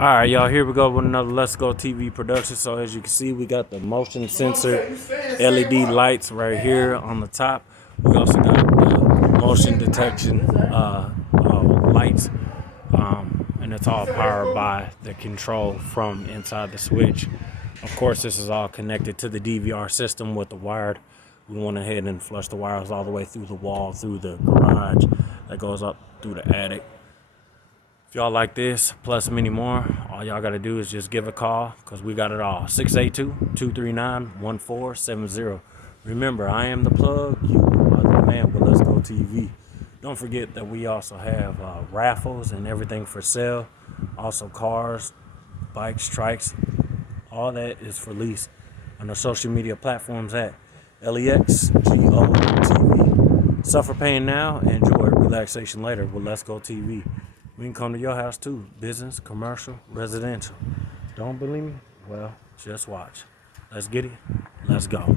All right, y'all, here we go with another Let's Go TV production. So as you can see, we got the motion sensor LED lights right here on the top. We also got the motion detection lights, and it's all powered by the control from inside the switch. Of course, this is all connected to the DVR system with the wired. We went ahead and flushed the wires all the way through the wall, through the garage, that goes up through the attic. If y'all like this, plus many more, all y'all got to do is just give a call because we got it all. 682-239-1470. Remember, I am the plug. You are the man with Let's Go TV. Don't forget that we also have raffles and everything for sale. Also cars, bikes, trikes. All that is for lease on our social media platforms at LEXGO TV. Suffer pain now, enjoy relaxation later with Let's Go TV. We can come to your house too. Business, commercial, residential. Don't believe me? Well, just watch. Let's get it. Let's go.